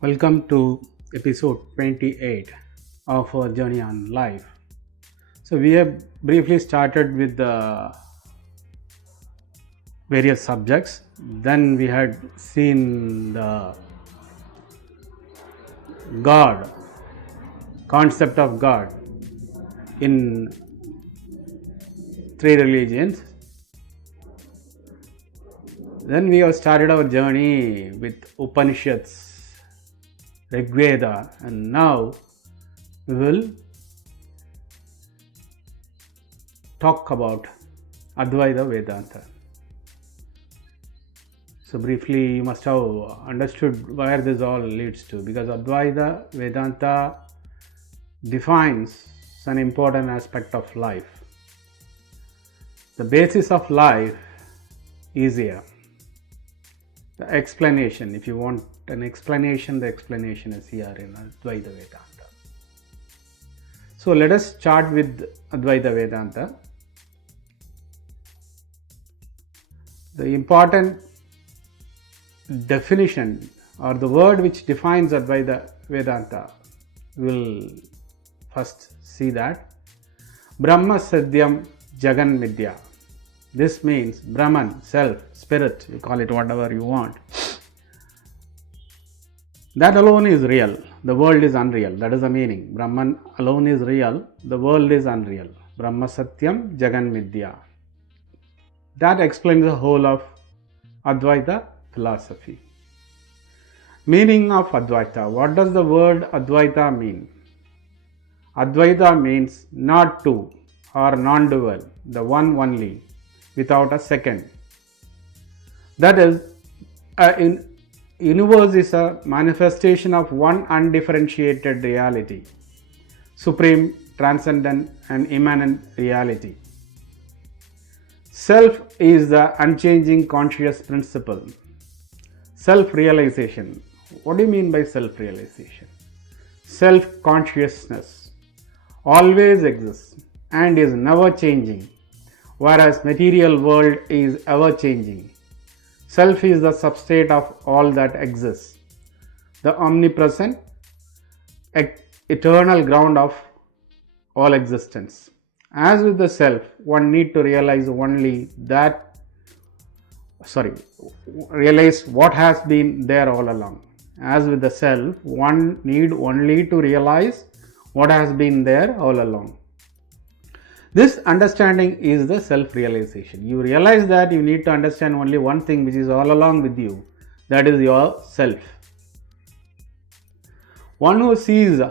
Welcome to episode 28 of our journey on life. So, we have briefly started with the various subjects. Then we had seen the God, concept of God in three religions. Then we have started our journey with Upanishads, Rig Veda, and now we will talk about Advaita Vedanta. So briefly, you must have understood where this all leads to, because Advaita Vedanta defines an important aspect of life. The basis of life is here. The explanation, if you want an explanation, the explanation is here in Advaita Vedanta. So let us start with Advaita Vedanta. The important definition or the word which defines Advaita Vedanta, will first see that Brahma Satyam Jagan Vidya. This means Brahman, self, spirit, you call it whatever you want. That alone is real. The world is unreal. That is the meaning. Brahman alone is real. The world is unreal. Brahma Satyam Jagan Vidya. That explains the whole of Advaita philosophy. Meaning of Advaita. What does the word Advaita mean? Advaita means not two or non-dual, the one only, without a second. That is, universe is a manifestation of one undifferentiated reality, supreme, transcendent and immanent reality. Self is the unchanging conscious principle. Self-realization. What do you mean by self-realization? Self-consciousness always exists and is never changing, whereas material world is ever changing. Self is the substrate of all that exists, the omnipresent, eternal ground of all existence. As with the self, one need to realize only realize what has been there all along. As with the self, one need only to realize what has been there all along. This understanding is the self-realization. You realize that you need to understand only one thing which is all along with you, that is your self. One who sees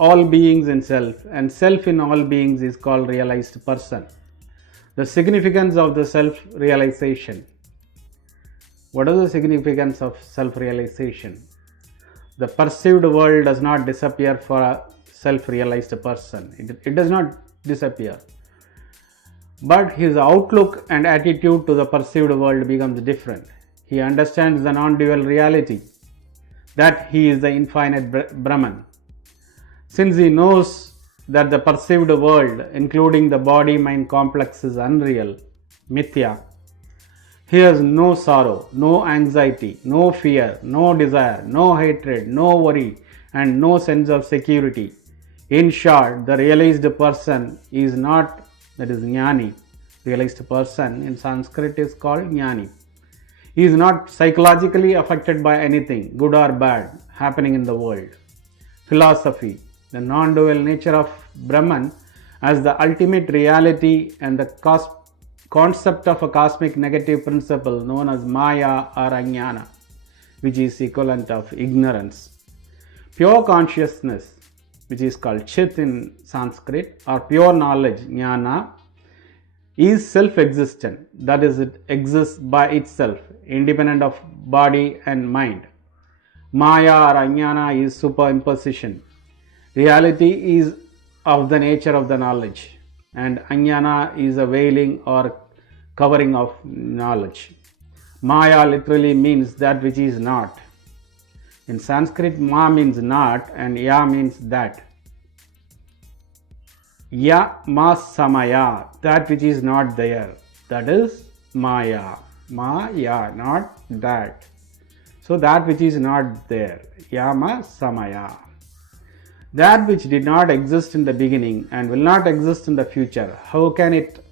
all beings in self and self in all beings is called realized person. The significance of the self-realization. What is the significance of self-realization? The perceived world does not disappear for a self-realized person. It does not disappear, but his outlook and attitude to the perceived world becomes different. He understands the non-dual reality, that he is the infinite Brahman. Since he knows that the perceived world, including the body-mind complex, is unreal, mithya, he has no sorrow, no anxiety, no fear, no desire, no hatred, no worry, and no sense of security. In short, the realized person is not, that is jnani. Realized person in Sanskrit is called jnani. He is not psychologically affected by anything, good or bad, happening in the world. Philosophy. The non-dual nature of Brahman as the ultimate reality and the concept of a cosmic negative principle known as Maya or Ajnana, which is equivalent of ignorance. Pure consciousness, which is called Chit in Sanskrit, or pure knowledge, Jnana, is self-existent. That is, it exists by itself, independent of body and mind. Maya or Ajnana is superimposition. Reality is of the nature of the knowledge, and Ajnana is a veiling or covering of knowledge. Maya literally means that which is not. In Sanskrit, ma means not and ya means that. Ya ma samaya, that which is not there, that is Maya. Maya, not that. So that which is not there, yama samaya. That which did not exist in the beginning and will not exist in the future, how can it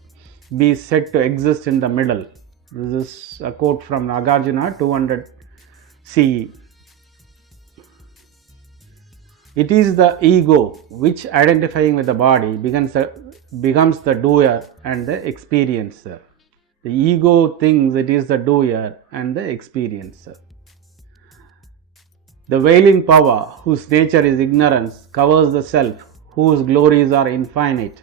be said to exist in the middle? This is a quote from Nagarjuna 200 CE. It is the ego which, identifying with the body, becomes the doer and the experiencer. The ego thinks it is the doer and the experiencer. The veiling power, whose nature is ignorance, covers the self, whose glories are infinite,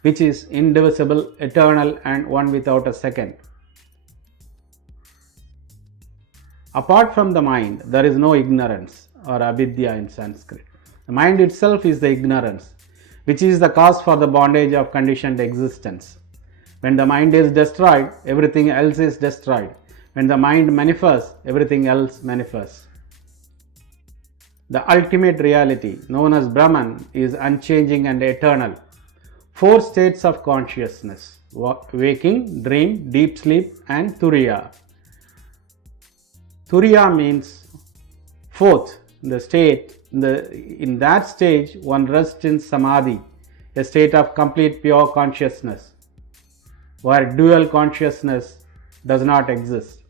which is indivisible, eternal, and one without a second. Apart from the mind, there is no ignorance, or avidya in Sanskrit. The mind itself is the ignorance, which is the cause for the bondage of conditioned existence. When the mind is destroyed, everything else is destroyed. When the mind manifests, everything else manifests. The ultimate reality, known as Brahman, is unchanging and eternal. 4 states of consciousness: waking, dream, deep sleep, and turiya. Turiya means fourth, the state. In that stage, one rests in samadhi, a state of complete pure consciousness, where dual consciousness does not exist.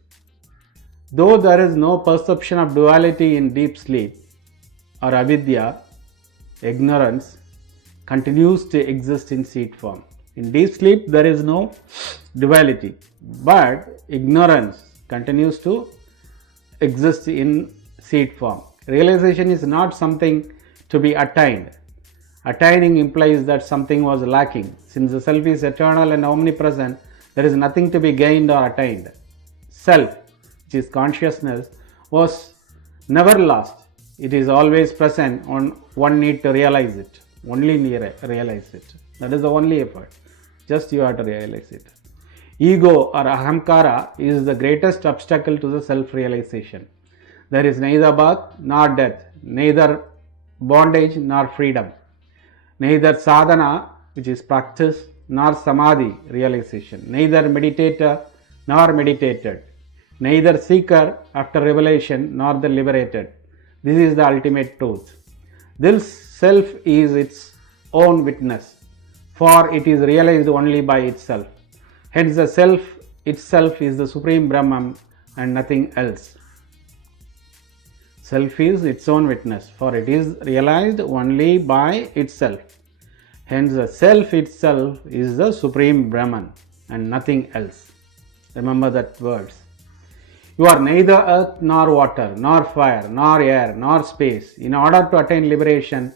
Though there is no perception of duality in deep sleep, or avidya, ignorance, continues to exist in seed form. In deep sleep, there is no duality, but ignorance continues to exist in seed form. Realization is not something to be attained. Attaining implies that something was lacking. Since the self is eternal and omnipresent, there is nothing to be gained or attained. Self, which is consciousness, was never lost. It is always present. One need to realize it. Only realize it. That is the only effort. Just you have to realize it. Ego or ahamkara is the greatest obstacle to the self-realization. There is neither birth nor death, neither bondage nor freedom, neither sadhana, which is practice, nor samadhi, realization, neither meditator nor meditated, neither seeker after revelation nor the liberated. This is the ultimate truth. This self is its own witness, for it is realized only by itself. Hence the self itself is the supreme Brahman and nothing else. Self is its own witness, for it is realized only by itself. Hence the self itself is the supreme Brahman and nothing else. Remember that words. You are neither earth nor water, nor fire, nor air, nor space. In order to attain liberation,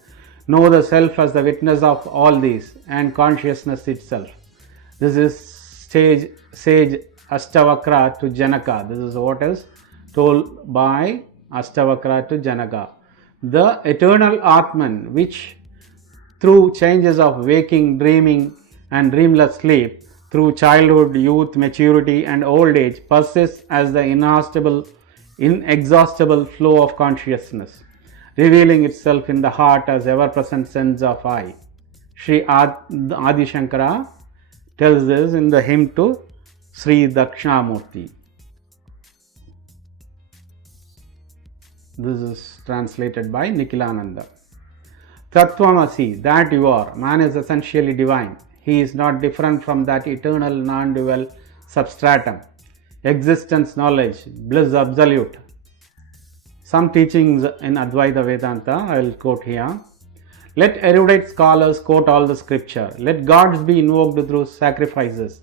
know the self as the witness of all these and consciousness itself. This is sage Ashtavakra to Janaka. This is what is told by Ashtavakra to Janaka. The eternal Atman, which through changes of waking, dreaming, and dreamless sleep, through childhood, youth, maturity, and old age, persists as the inexhaustible flow of consciousness, revealing itself in the heart as ever-present sense of I. Sri Adi Shankara tells this in the hymn to Sri Dakshinamurti. This is translated by Nikhilananda. Tattvamasi, that you are. Man is essentially divine. He is not different from that eternal non-dual substratum. Existence, knowledge, bliss absolute. Some teachings in Advaita Vedanta, I will quote here. Let erudite scholars quote all the scripture. Let gods be invoked through sacrifices.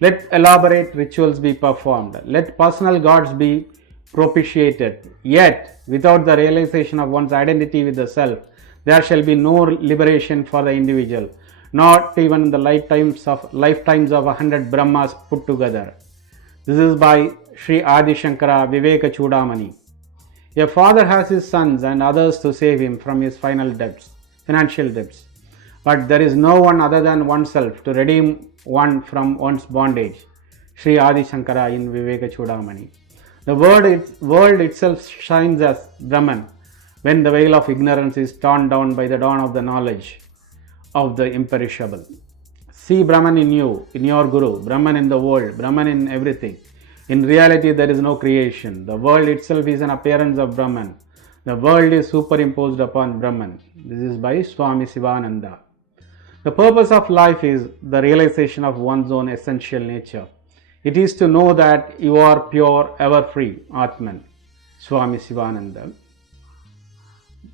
Let elaborate rituals be performed. Let personal gods be propitiated. Yet, without the realization of one's identity with the self, there shall be no liberation for the individual, not even in the lifetimes of 100 Brahmas put together. This is by Sri Adi Shankara Viveka Chudamani. A father has his sons and others to save him from his financial debts. But there is no one other than oneself to redeem one from one's bondage. Sri Adi Shankara in Viveka Chudamani. The world itself shines as Brahman when the veil of ignorance is torn down by the dawn of the knowledge of the imperishable. See Brahman in you, in your Guru, Brahman in the world, Brahman in everything. In reality, there is no creation. The world itself is an appearance of Brahman. The world is superimposed upon Brahman. This is by Swami Sivananda. The purpose of life is the realization of one's own essential nature. It is to know that you are pure, ever free, Atman. Swami Sivananda.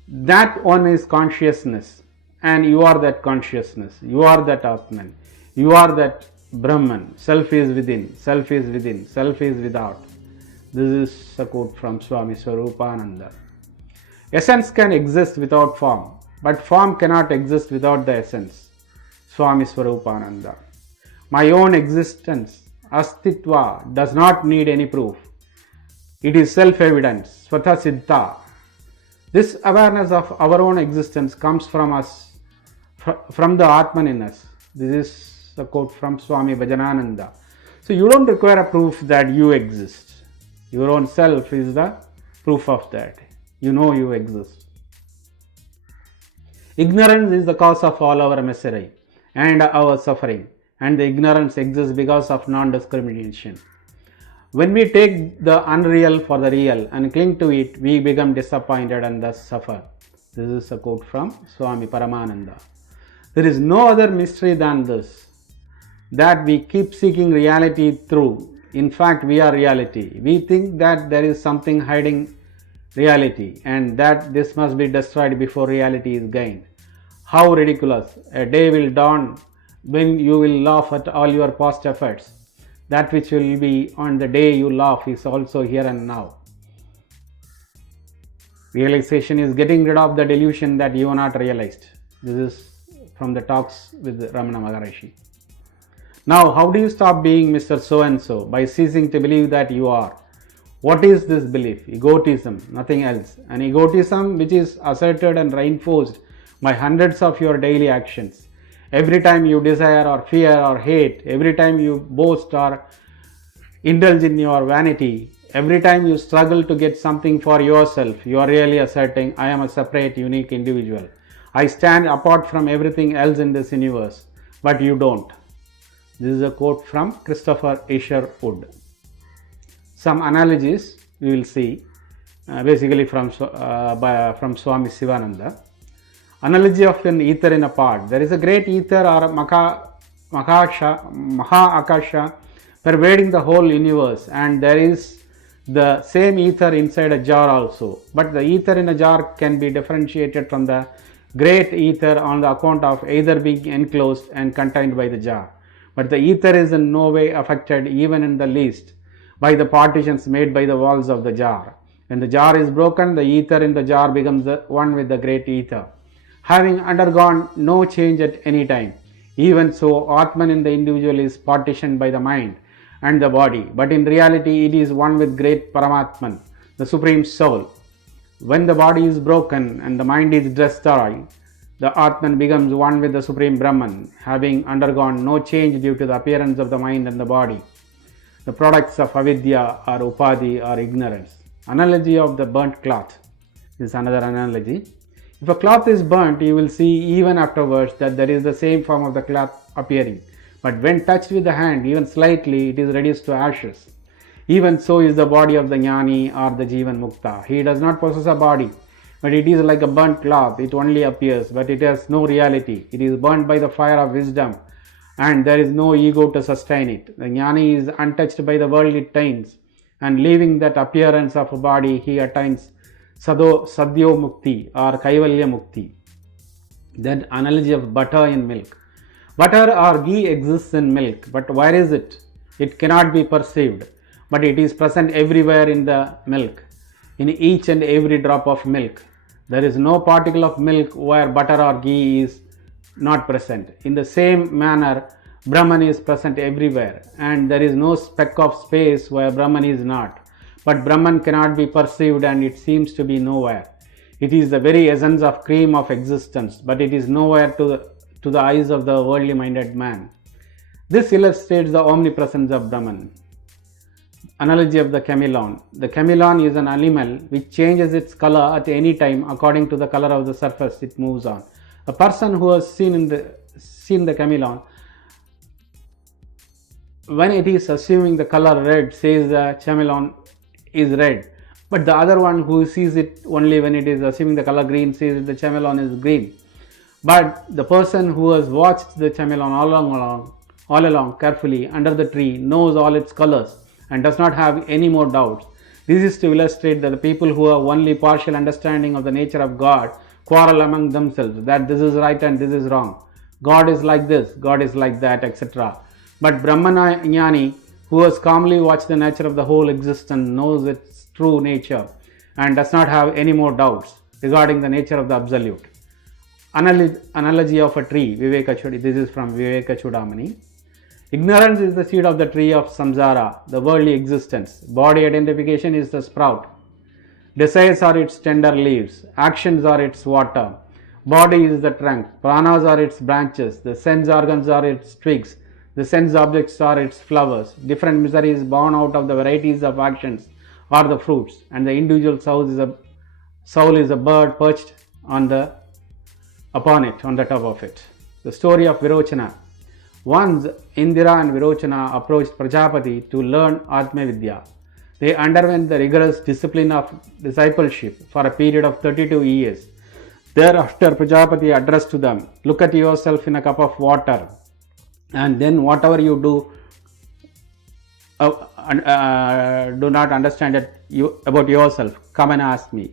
That one is consciousness, and you are that consciousness. You are that Atman. You are that Brahman. Self is within, self is within, self is without. This is a quote from Swami Swarupananda. Essence can exist without form, but form cannot exist without the essence. Swami Swarupananda. My own existence, Astitva, does not need any proof. It is self-evident, Svata Siddha. This awareness of our own existence comes from us, from the Atman in us. This is a quote from Swami Bhajanananda. So you don't require a proof that you exist. Your own self is the proof of that. You know you exist. Ignorance is the cause of all our misery and our suffering, and the ignorance exists because of non-discrimination. When we take the unreal for the real and cling to it, we become disappointed and thus suffer. This is a quote from Swami Paramananda. There is no other mystery than this, that we keep seeking reality through. In fact, we are reality. We think that there is something hiding reality and that this must be destroyed before reality is gained. How ridiculous! A day will dawn when you will laugh at all your past efforts. That which will be on the day you laugh is also here and now. Realization is getting rid of the delusion that you are not realized. This is from the talks with Ramana Maharishi. Now, how do you stop being Mr. So-and-so? By ceasing to believe that you are. What is this belief? Egotism, nothing else. An egotism which is asserted and reinforced by hundreds of your daily actions. Every time you desire or fear or hate, every time you boast or indulge in your vanity, every time you struggle to get something for yourself, you are really asserting, I am a separate, unique individual. I stand apart from everything else in this universe, but you don't. This is a quote from Christopher Isherwood. Some analogies we will see, basically from Swami Sivananda. Analogy of an ether in a pot. There is a great ether or Maha Akasha pervading the whole universe, and there is the same ether inside a jar also. But the ether in a jar can be differentiated from the great ether on the account of either being enclosed and contained by the jar. But the ether is in no way affected, even in the least, by the partitions made by the walls of the jar. When the jar is broken, the ether in the jar becomes one with the great ether, having undergone no change at any time. Even so, Atman in the individual is partitioned by the mind and the body, but in reality it is one with great Paramatman, the Supreme Soul. When the body is broken and the mind is destroyed, the Atman becomes one with the Supreme Brahman, having undergone no change due to the appearance of the mind and the body, the products of avidya or upadhi or ignorance. Analogy of the burnt cloth is another analogy. If a cloth is burnt, you will see even afterwards that there is the same form of the cloth appearing. But when touched with the hand, even slightly, it is reduced to ashes. Even so is the body of the Jnani or the Jivan Mukta. He does not possess a body, but it is like a burnt cloth. It only appears, but it has no reality. It is burnt by the fire of wisdom, and there is no ego to sustain it. The Jnani is untouched by the world it taints, and leaving that appearance of a body, he attains Sadyo Mukti or Kaivalya Mukti. Then analogy of butter in milk. Butter or ghee exists in milk, but where is it? It cannot be perceived, but it is present everywhere in the milk, in each and every drop of milk. There is no particle of milk where butter or ghee is not present. In the same manner, Brahman is present everywhere, and there is no speck of space where Brahman is not. But Brahman cannot be perceived, and it seems to be nowhere. It is the very essence of cream of existence, but it is nowhere to the eyes of the worldly minded man. This illustrates the omnipresence of Brahman. Analogy of the chameleon. The chameleon is an animal which changes its color at any time according to the color of the surface it moves on. A person who has seen the chameleon when it is assuming the color red, says the chameleon is red, but the other one who sees it only when it is assuming the color green says the chameleon is green. But the person who has watched the chameleon all along carefully under the tree knows all its colors and does not have any more doubts. This is to illustrate that the people who have only partial understanding of the nature of God quarrel among themselves that this is right and this is wrong. God is like this, God is like that, etc. But Brahmana Jnani, who has calmly watched the nature of the whole existence, knows its true nature and does not have any more doubts regarding the nature of the Absolute. Analogy of a tree, Vivekachudamani. This is from Vivekachudamani. Ignorance is the seed of the tree of samsara, the worldly existence. Body identification is the sprout. Desires are its tender leaves. Actions are its water. Body is the trunk. Pranas are its branches. The sense organs are its twigs. The sense objects are its flowers. Different miseries born out of the varieties of actions are the fruits. And the individual soul is a bird perched on the top of it. The story of Virochana. Once Indira and Virochana approached Prajapati to learn Atma Vidya. They underwent the rigorous discipline of discipleship for a period of 32 years. Thereafter, Prajapati addressed to them, look at yourself in a cup of water, and then whatever you do not understand about yourself, come and ask me.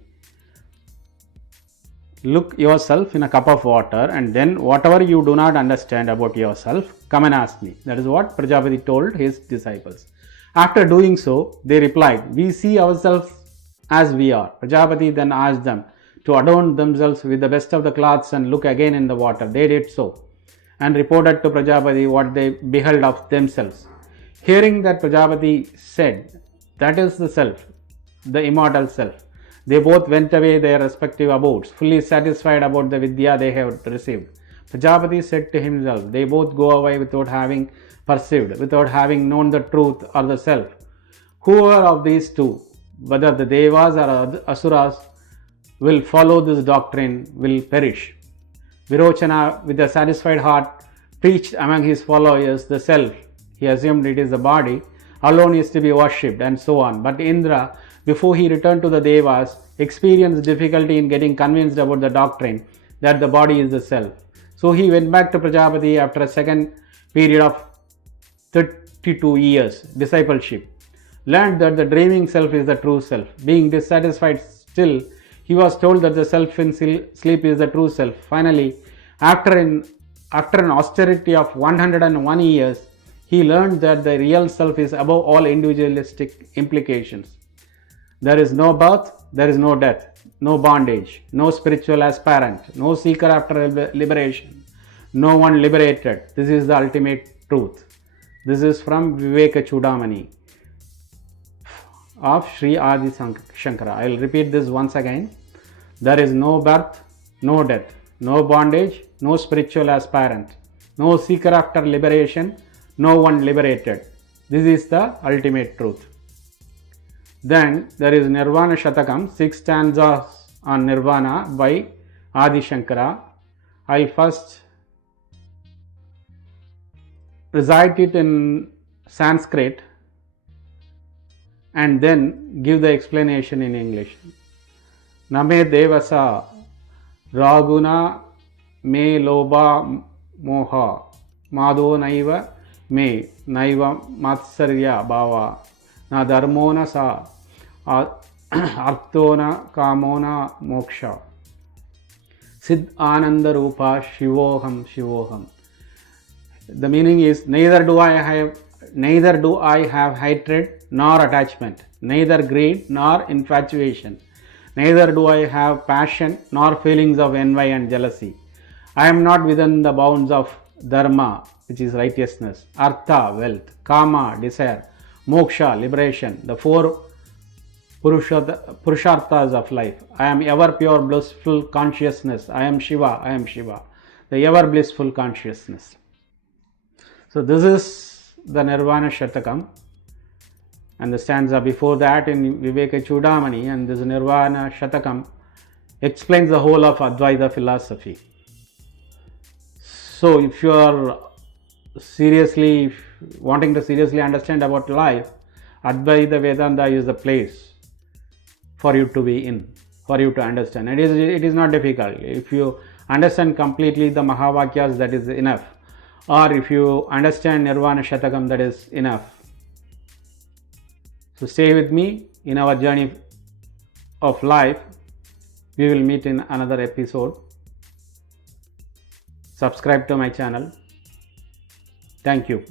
Look yourself in a cup of water, and then whatever you do not understand about yourself, come and ask me. That is what Prajapati told his disciples. After doing so, they replied, we see ourselves as we are. Prajapati then asked them to adorn themselves with the best of the cloths and look again in the water. They did so and reported to Prajapati what they beheld of themselves. Hearing that, Prajapati said, that is the self, the immortal self. They both went away their respective abodes, fully satisfied about the Vidya they have received. Prajapati said to himself, they both go away without having perceived, without having known the truth or the self. Whoever of these two, whether the Devas or Asuras, will follow this doctrine will perish. Virochana, with a satisfied heart, preached among his followers the self. He assumed it is the body, alone is to be worshipped, and so on. But Indra, before he returned to the Devas, experienced difficulty in getting convinced about the doctrine that the body is the self. So he went back to Prajapati after a second period of 32 years discipleship, learned that the dreaming self is the true self. Being dissatisfied still, he was told that the self in sleep is the true self. Finally, after an austerity of 101 years, he learned that the real self is above all individualistic implications. There is no birth, there is no death, no bondage, no spiritual aspirant, no seeker after liberation, no one liberated. This is the ultimate truth. This is from Vivekachudamani of Sri Adi Shankara. I will repeat this once again. There is no birth, no death, no bondage, no spiritual aspirant, no seeker after liberation, no one liberated. This is the ultimate truth. Then there is Nirvana Shatakam, 6 stanzas on Nirvana by Adi Shankara. I will first recite it in Sanskrit and then give the explanation in English. Name Devasa Raguna Me Loba Moha Madho Naiva Me Naiva Matsarya Bhava Na Dharmona Sa Arthona Kamona Moksha Sid Ananda Rupa Shivoham Shivoham. The meaning is neither do I have hatred nor attachment, neither greed nor infatuation, neither do I have passion nor feelings of envy and jealousy. I am not within the bounds of dharma, which is righteousness, artha, wealth, kama, desire, moksha, liberation, the 4 purusharthas of life. I am ever pure blissful consciousness. I am Shiva, the ever blissful consciousness. So this is the Nirvana Shatakam, and the stanza before that in Vivekachudamani, and this Nirvana Shatakam explains the whole of Advaita philosophy. So if you are seriously wanting to seriously understand about life, Advaita Vedanta is the place for you to be in, for you to understand. It is not difficult. If you understand completely the Mahavakyas, that is enough. Or if you understand Nirvana Shatakam, that is enough. So stay with me in our journey of life. We will meet in another episode. Subscribe to my channel. Thank you.